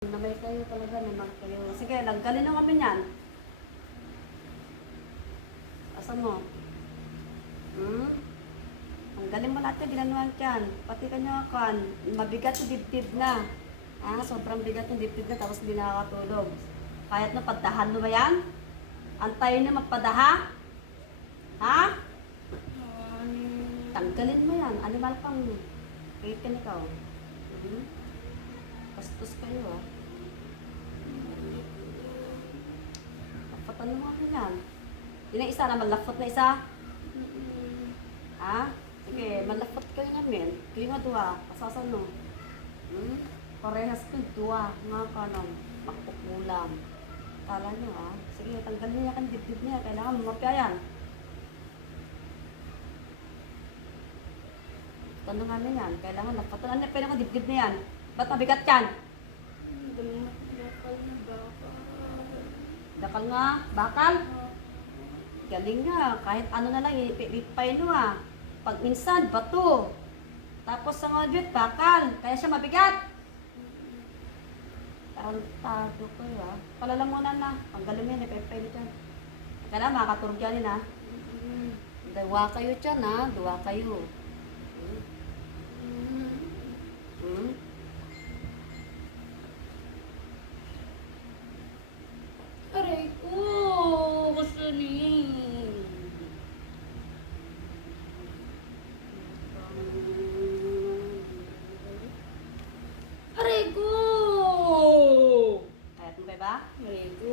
Namay kayo talaga, naman kayo. Sige, naggalin na kami niyan. Asan mo? Ang galing mo natin, ginanuhan dyan. Pati kanya kan, mabigat yung dibdib na. Sobrang bigat yung dibdib na, tapos hindi nakakatulog. Kahit na pagdahan mo ba yan? Antayin na magpadaha? Ha? Tanggalin mo yan. Animal pang kahit ka ikaw. Bastos kayo Patan mo ako yan. Yun ang isa na malafot na isa. Sige, malafot kayo namin. Kayo nga duwa. Pasasan no. Parehas ko duwa. Mga kanong makpukulam. Kala nyo Sige, tanggalin niya kan dibdib niya. Kailangan mamapya yan. Tanong namin yan. Kailangan nagpatunan niya. Pwede ko dibdib na yan. Ba't mabigat yan? Dakal nga. Bakal? Galing nga. Kahit ano na lang, ipipay no Pag minsan, bato. Tapos sa mga dito, bakal. Kaya siya mabigat. Tarantado ko Palalamunan na. Ang galing yan, ipipay nyo dyan. Kailangan makakaturog yan Dawa kayo dyan Dawa kayo. Aray ko, gusto ni. Aray ko. Ayat mo ba? Aray ko.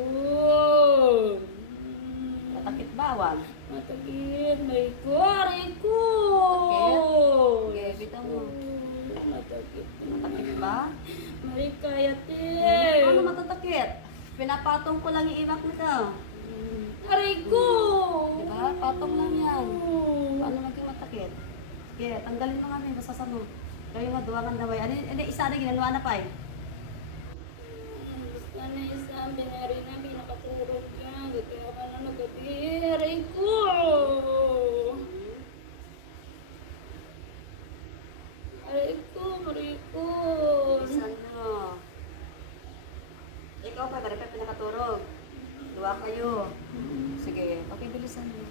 Matakit bawal. Matakit, aray ko, aray ko. Matakit? Okay, bitaw mo. Matakit. Matakit ba? Marikayat Ano matatakit? Pinapatong ko lang yung imak nito. Aray ko. Diba? Patong lang yan. Paano maging matakit? Sige, tanggalin mo kami. Basta sa mo. Kayo maduwangan na way. Ano isa na ginawa na pa Basta na isa, binari na, pinakaturog yan. Gagaya ka na nagabi. Aray ko. Aray ko, aray ko. Isa na. Ikaw pa, pa pinakaturog. Duwa kayo. Sige, pakibilisan mo.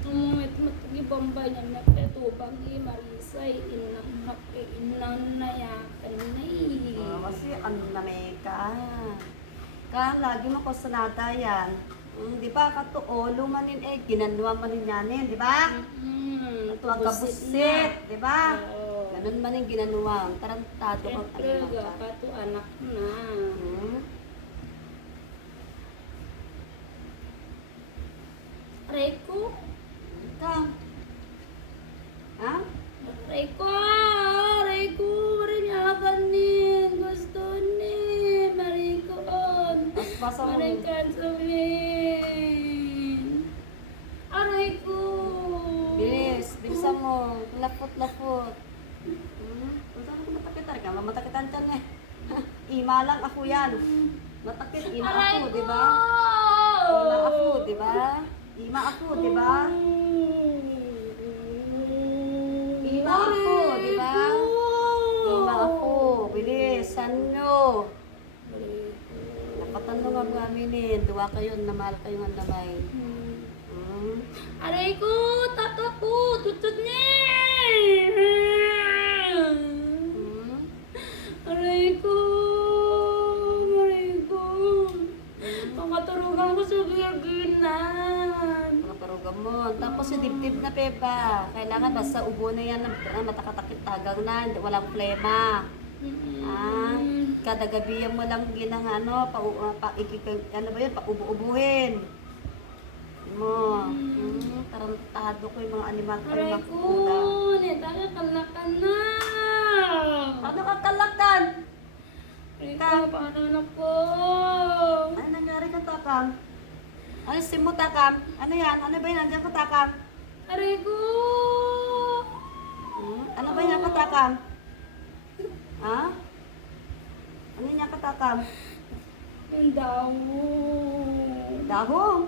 Tumungit matagi bambay niya na petubang marisay inang inang nayakan na Kasi ano na may ka. Lagi mo ko sanada yan. Di ba, katuolo manin ginanwa manin yanin, di ba? Tuwagabusit, di ba? Ganun manin ginanuwa. Tarantado ko talaga ka to anak na. Aray ko. Aray ko, aray ko, marinyakan ni, gusto ni, aray ko, Basa mo. aray kansamin, aray ko. Bilisan mo. Lapot-lapot. Kung saan ko matakitan ka, mamatakitan dyan Ima lang ako yan. Matakit, ima ako, di ba? Ima ako, di ba? Ima ako, di ba? Ima ako, di ba? Ima ako. Bilisan nyo. Napatanong ang aminin. Duwa kayo, namahal kayo ng damay. Aray ko, tata ko, tutut ni. Aray ko, aray ko. Pangaturugan ko sa giginan. Makaparugan mo. Tapos yung dibdib na pepa. Kailangan basta ubo na yan. Matakatakit tagang na. Walang plema. Kada gabi mo lang ginang paubo-ubuhin mo. Tarantado ko yung mga animal ko Aray yung ko, makula. neta kakalakan na. Ano kakalakan? Aray ko, paano na po? Ano nangyari ka takam? Ano sim mo takam? Ano yan? Ano ba yun? Nandiyan ka takam? Aray ko. Ano ba yan ka takam? Ano yan ka takam? Yung daw. Dahong?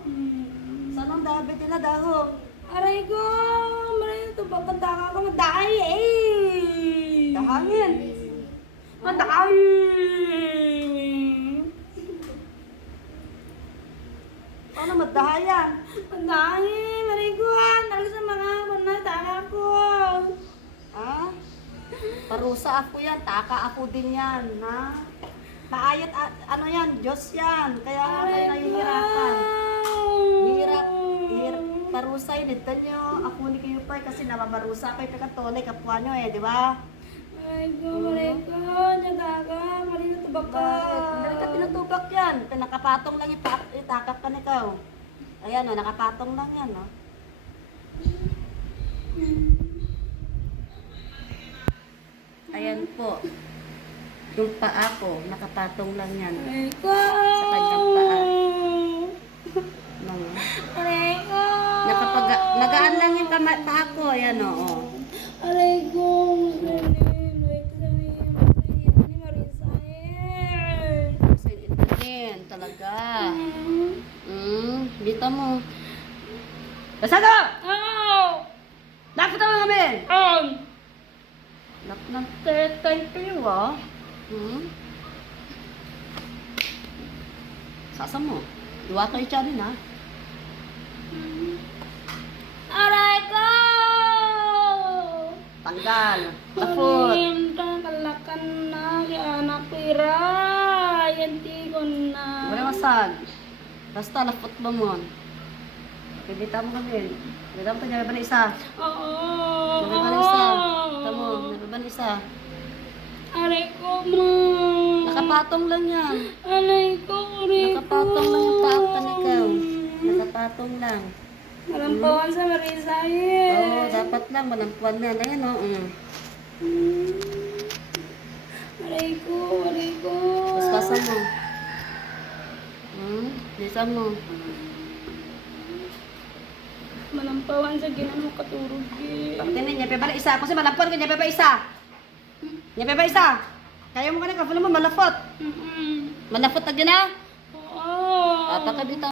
Saan ang dabit nila dahong? Aray ko, maray ito, pagkanta ka magdaay eh. Dahangin. maganda ka. Paano madahayan? Pandai, mariguan. Talaga sa mga panatala ko. Ha? Parusa ako yan, taka ako din yan, ha? Paayat, ano yan, Diyos yan. Kaya nga kayo nahihirapan. Parusa yun, dito nyo. Ako ni kayo pa, kasi namabarusa kayo pagkatonay, kapwa nyo di ba? Mariguan. Nagaga. Mariguan tubak ka. Bakit? Dali ka tinutubak yan. Nakapatong lang itakap ka na ikaw. Ayan o, nakapatong lang yan, no? Ayan po. Yung paa ko, nakapatong lang yan. Mariguan. Sa kanyang paa. No. Mariguan. Nagaan lang yung paa ko. Ayan o. Aray ko, wait lang ni Marisael. Kasi ito din, talaga. Dito mo. Basado! Ow! Nakita mo namin! Ow! Ng tetay kayo, ah. Sasa mo. Duwa kayo siya rin, ha? Aray ko! Tanggal. Tapot. Kalakan na, anak ko ira. Yanti ko na. Wala masag. Basta, lapot mo mo. Pibita mo kami. Pibita mo ito, nyabe ba na isa? Oo. Nyabe ba na isa? Tamo, nyabe ba na isa? Aray ko mo. Nakapatong lang yan. Aray ko, aray ko. Nakapatong lang yung paa ka ikaw. Nakapatong lang. Malampawan sa Marisael. Oo, dapat lang. Malampuan na. Ayan, o. Aray ko, aray ko. Paspasan mo. Bisa mo. Malampawan sa ginano katurog eh. Bakit na, nyabe ba na isa? Kasi malampuan ka, nyabe ba isa? Nyabe ba isa? Kaya mo ka na, kapulo mo, malapot. Malapot na gina? Oo. At ka dito.